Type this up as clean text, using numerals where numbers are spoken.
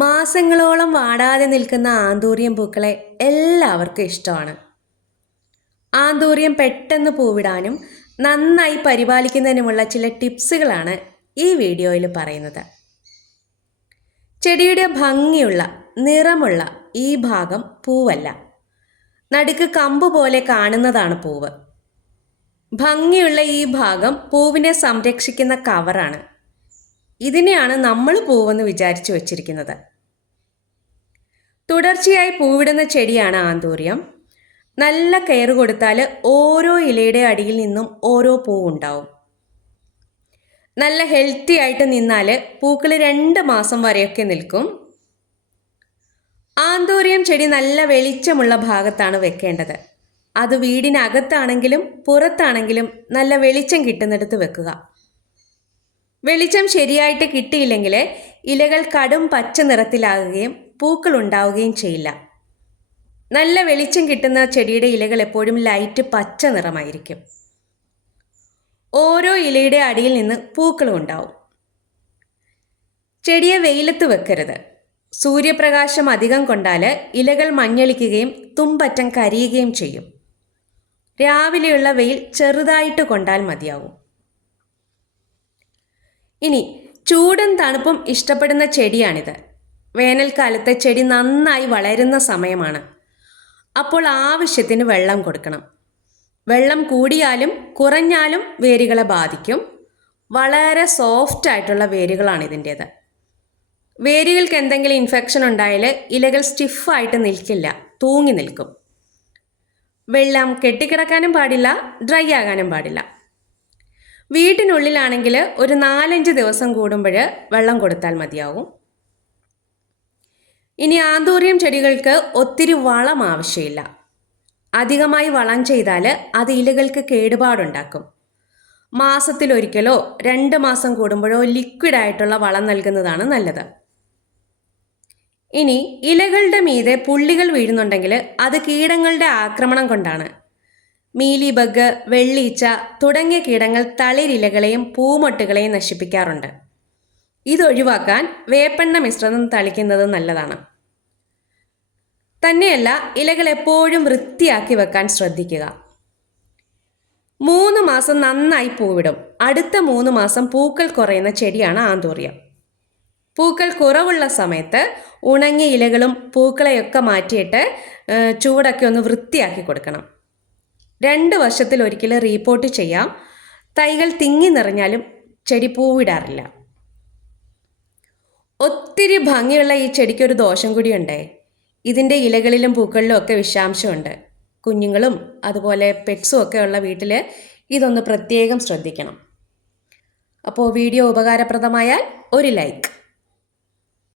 മാസങ്ങളോളം വാടാതെ നിൽക്കുന്ന ആന്തൂറിയം പൂക്കളെ എല്ലാവർക്കും ഇഷ്ടമാണ്. ആന്തൂറിയം പെട്ടെന്ന് പൂവിടാനും നന്നായി പരിപാലിക്കുന്നതിനുമുള്ള ചില ടിപ്സുകളാണ് ഈ വീഡിയോയിൽ പറയുന്നത്. ചെടിയുടെ ഭംഗിയുള്ള നിറമുള്ള ഈ ഭാഗം പൂവല്ല, നടുക്ക് കമ്പ് പോലെ കാണുന്നതാണ് പൂവ്. ഭംഗിയുള്ള ഈ ഭാഗം പൂവിനെ സംരക്ഷിക്കുന്ന കവറാണ്. ഇതിനെയാണ് നമ്മൾ പൂവെന്ന് വിചാരിച്ചു വച്ചിരിക്കുന്നത്. തുടർച്ചയായി പൂവിടുന്ന ചെടിയാണ് ആന്തൂറിയം. നല്ല കെയർ കൊടുത്താൽ ഓരോ ഇലയുടെ അടിയിൽ നിന്നും ഓരോ പൂവുണ്ടാവും. നല്ല ഹെൽത്തി ആയിട്ട് നിന്നാൽ പൂക്കൾ 2 മാസം വരെയൊക്കെ നിൽക്കും. ആന്തൂറിയം ചെടി നല്ല വെളിച്ചമുള്ള ഭാഗത്താണ് വെക്കേണ്ടത്. അത് വീടിനകത്താണെങ്കിലും പുറത്താണെങ്കിലും നല്ല വെളിച്ചം കിട്ടുന്നിടത്ത് വെക്കുക. വെളിച്ചം ശരിയായിട്ട് കിട്ടിയില്ലെങ്കിൽ ഇലകൾ കടും പച്ച നിറത്തിലാകുകയും പൂക്കൾ ഉണ്ടാവുകയും ചെയ്യില്ല. നല്ല വെളിച്ചം കിട്ടുന്ന ചെടിയുടെ ഇലകൾ എപ്പോഴും ലൈറ്റ് പച്ച നിറമായിരിക്കും. ഓരോ ഇലയുടെ അടിയിൽ നിന്ന് പൂക്കളും ഉണ്ടാവും. ചെടിയെ വെയിലത്ത് വെക്കരുത്. സൂര്യപ്രകാശം അധികം കൊണ്ടാൽ ഇലകൾ മഞ്ഞളിക്കുകയും തുമ്പറ്റം കരിയുകയും ചെയ്യും. രാവിലെയുള്ള വെയിൽ ചെറുതായിട്ട് കൊണ്ടാൽ മതിയാവും. ഇനി ചൂടും തണുപ്പും ഇഷ്ടപ്പെടുന്ന ചെടിയാണിത്. വേനൽക്കാലത്തെ ചെടി നന്നായി വളരുന്ന സമയമാണ്. അപ്പോൾ ആവശ്യത്തിന് വെള്ളം കൊടുക്കണം. വെള്ളം കൂടിയാലും കുറഞ്ഞാലും വേരുകളെ ബാധിക്കും. വളരെ സോഫ്റ്റ് ആയിട്ടുള്ള വേരുകളാണ് ഇതിൻ്റേത്. വേരുകൾക്ക് എന്തെങ്കിലും ഇൻഫെക്ഷൻ ഉണ്ടായാൽ ഇലകൾ സ്റ്റിഫായിട്ട് നിൽക്കില്ല, തൂങ്ങി നിൽക്കും. വെള്ളം കെട്ടിക്കിടക്കാനും പാടില്ല, ഡ്രൈ ആകാനും പാടില്ല. വീട്ടിനുള്ളിലാണെങ്കിൽ ഒരു 4-5 ദിവസം കൂടുമ്പോൾ വെള്ളം കൊടുത്താൽ മതിയാവും. ഇനി ആന്തൂറിയം ചെടികൾക്ക് ഒത്തിരി വളം ആവശ്യമില്ല. അധികമായി വളം ചെയ്താൽ അത് ഇലകൾക്ക് കേടുപാടുണ്ടാക്കും. മാസത്തിലൊരിക്കലോ 2 മാസം കൂടുമ്പോഴോ ലിക്വിഡായിട്ടുള്ള വളം നൽകുന്നതാണ് നല്ലത്. ഇനി ഇലകളുടെ മീതെ പുള്ളികൾ വീഴുന്നുണ്ടെങ്കിൽ അത് കീടങ്ങളുടെ ആക്രമണം കൊണ്ടാണ്. മീലി ബഗ്, വെള്ളീച്ച തുടങ്ങിയ കീടങ്ങൾ തളിരിലകളെയും പൂമൊട്ടുകളെയും നശിപ്പിക്കാറുണ്ട്. ഇതൊഴിവാക്കാൻ വേപ്പെണ്ണ മിശ്രിതം തളിക്കുന്നത് നല്ലതാണ്. തന്നെയല്ല, ഇലകൾ എപ്പോഴും വൃത്തിയാക്കി വെക്കാൻ ശ്രദ്ധിക്കുക. 3 മാസം നന്നായി പൂവിടും. അടുത്ത 3 മാസം പൂക്കൾ കുറയുന്ന ചെടിയാണ് ആന്തൂറിയം. പൂക്കൾ കുറവുള്ള സമയത്ത് ഉണങ്ങിയ ഇലകളും പൂക്കളെയൊക്കെ മാറ്റിയിട്ട് ചൂടൊക്കെ ഒന്ന് വൃത്തിയാക്കി കൊടുക്കണം. 2 വർഷത്തിലൊരിക്കൽ റീപോർട്ട് ചെയ്യാം. തൈകൾ തിങ്ങി നിറഞ്ഞാലും ചെടി പൂവിടാറില്ല. ഒത്തിരി ഭംഗിയുള്ള ഈ ചെടിക്കൊരു ദോഷം കൂടിയുണ്ടേ. ഇതിൻ്റെ ഇലകളിലും പൂക്കളിലും ഒക്കെ വിഷാംശമുണ്ട്. കുഞ്ഞുങ്ങളും അതുപോലെ പെറ്റ്സും ഒക്കെ ഉള്ള വീട്ടിൽ ഇതൊന്ന് പ്രത്യേകം ശ്രദ്ധിക്കണം. അപ്പോൾ വീഡിയോ ഉപകാരപ്രദമായാൽ ഒരു ലൈക്ക്.